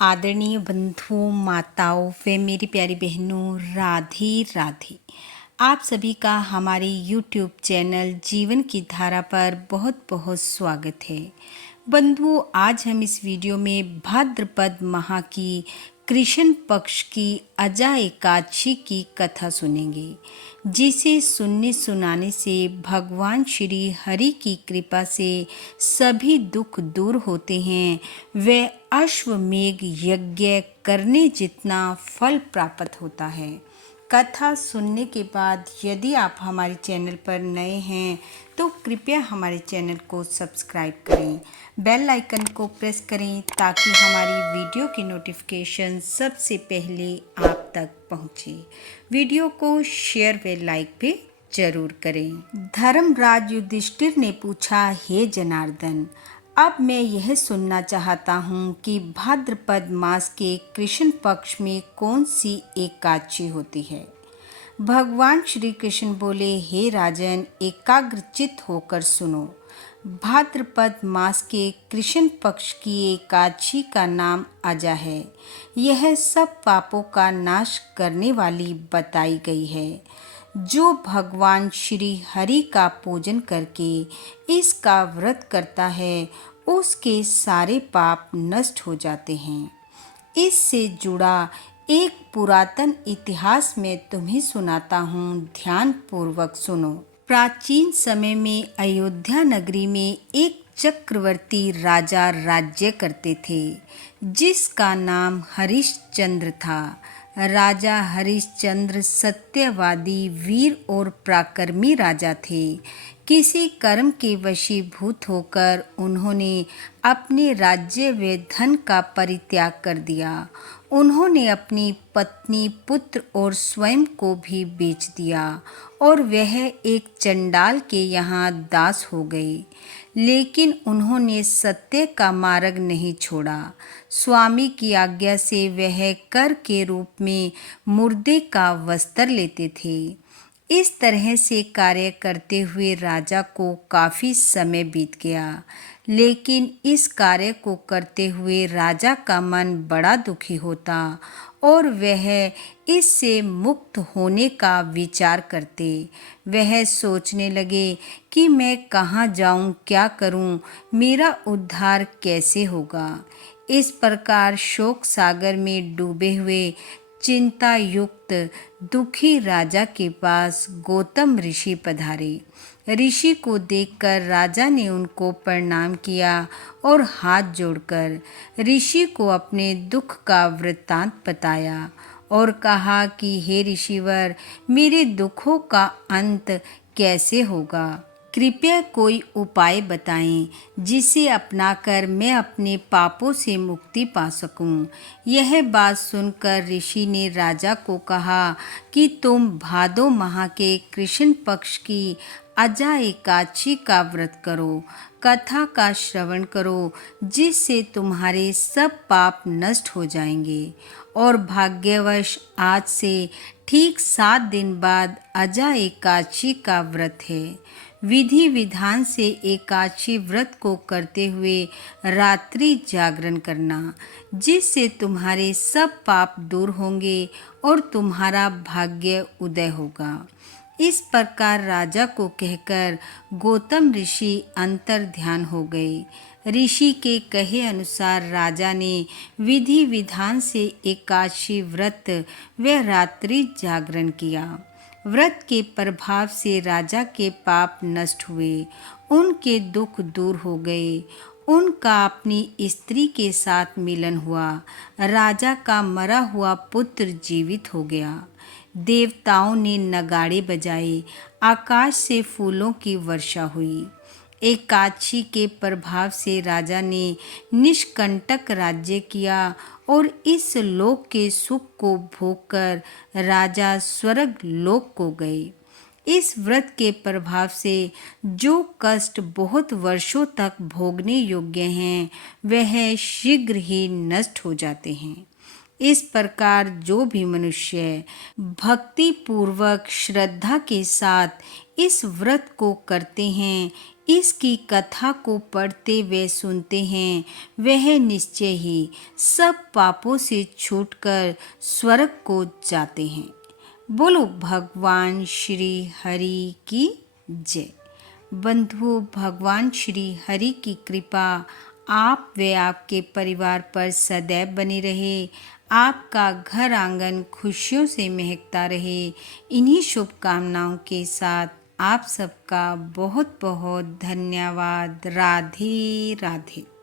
आदरणीय बंधुओं, माताओं व मेरी प्यारी बहनों, राधे राधे। आप सभी का हमारे YouTube चैनल जीवन की धारा पर बहुत बहुत स्वागत है। बंधुओं, आज हम इस वीडियो में भाद्रपद माह की कृष्ण पक्ष की अजा एकादशी की कथा सुनेंगे, जिसे सुनने सुनाने से भगवान श्री हरि की कृपा से सभी दुख दूर होते हैं व अश्वमेघ यज्ञ करने जितना फल प्राप्त होता है। कथा सुनने के बाद यदि आप हमारे चैनल पर नए हैं तो कृपया हमारे चैनल को सब्सक्राइब करें, बेल आइकन को प्रेस करें ताकि हमारी वीडियो की नोटिफिकेशन सबसे पहले आप तक पहुंचे। वीडियो को शेयर व लाइक भी जरूर करें। धर्मराज युधिष्ठिर ने पूछा, हे जनार्दन, अब मैं यह सुनना चाहता हूँ कि भाद्रपद मास के कृष्ण पक्ष में कौन सी एकादशी होती है। भगवान श्री कृष्ण बोले, हे राजन, एकाग्रचित होकर सुनो। भाद्रपद मास के कृष्ण पक्ष की एकादशी का नाम अजा है। यह सब पापों का नाश करने वाली बताई गई है। जो भगवान श्री हरि का पूजन करके इसका व्रत करता है उसके सारे पाप नष्ट हो जाते हैं। इससे जुड़ा एक पुरातन इतिहास में तुम्हें सुनाता हूँ, ध्यान पूर्वक सुनो। प्राचीन समय में अयोध्या नगरी में एक चक्रवर्ती राजा राज्य करते थे, जिसका नाम हरिश्चंद्र था। राजा हरिश्चंद्र सत्यवादी, वीर और पराक्रमी राजा थे। किसी कर्म के वशीभूत होकर उन्होंने अपने राज्य व धन का परित्याग कर दिया। उन्होंने अपनी पत्नी, पुत्र और स्वयं को भी बेच दिया और वह एक चंडाल के यहाँ दास हो गए। लेकिन उन्होंने सत्य का मार्ग नहीं छोड़ा। स्वामी की आज्ञा से वह कर के रूप में मुर्दे का वस्त्र लेते थे। इस तरह से कार्य करते हुए राजा को काफ़ी समय बीत गया, लेकिन इस कार्य को करते हुए राजा का मन बड़ा दुखी होता और वह इससे मुक्त होने का विचार करते। वह सोचने लगे कि मैं कहाँ जाऊँ, क्या करूँ, मेरा उद्धार कैसे होगा। इस प्रकार शोक सागर में डूबे हुए चिंता युक्त दुखी राजा के पास गौतम ऋषि पधारे। ऋषि को देखकर राजा ने उनको प्रणाम किया और हाथ जोड़कर ऋषि को अपने दुख का वृत्तांत बताया और कहा कि हे ऋषिवर, मेरे दुखों का अंत कैसे होगा। कृपया कोई उपाय बताएं जिसे अपनाकर मैं अपने पापों से मुक्ति पा सकूं। यह बात सुनकर ऋषि ने राजा को कहा कि तुम भादो माह के कृष्ण पक्ष की अजा एकादशी का व्रत करो, कथा का श्रवण करो, जिससे तुम्हारे सब पाप नष्ट हो जाएंगे। और भाग्यवश आज से ठीक 7 दिन बाद अजा एकादशी का व्रत है। विधि विधान से एकादशी व्रत को करते हुए रात्रि जागरण करना, जिससे तुम्हारे सब पाप दूर होंगे और तुम्हारा भाग्य उदय होगा। इस प्रकार राजा को कहकर गौतम ऋषि अंतर ध्यान हो गए। ऋषि के कहे अनुसार राजा ने विधि विधान से एकादशी व्रत व रात्रि जागरण किया। व्रत के प्रभाव से राजा के पाप नष्ट हुए, उनके दुख दूर हो गए। उनका अपनी स्त्री के साथ मिलन हुआ। राजा का मरा हुआ पुत्र जीवित हो गया। देवताओं ने नगाड़े बजाए, आकाश से फूलों की वर्षा हुई। एकादशी के प्रभाव से राजा ने निष्कंटक राज्य किया और इस लोक के सुख को भोगकर राजा स्वर्ग लोक को गए। इस व्रत के प्रभाव से जो कष्ट बहुत वर्षों तक भोगने योग्य हैं, वह शीघ्र ही नष्ट हो जाते हैं। इस प्रकार जो भी मनुष्य भक्ति पूर्वक श्रद्धा के साथ इस व्रत को करते हैं, इसकी कथा को पढ़ते व सुनते हैं वह निश्चय ही सब पापों से छूटकर स्वर्ग को जाते हैं। बोलो भगवान श्री हरि की जय। बंधुओं, भगवान श्री हरि की कृपा आप व आपके परिवार पर सदैव बनी रहे। आपका घर आंगन खुशियों से महकता रहे। इन्हीं शुभकामनाओं के साथ आप सबका बहुत बहुत धन्यवाद। राधे राधे।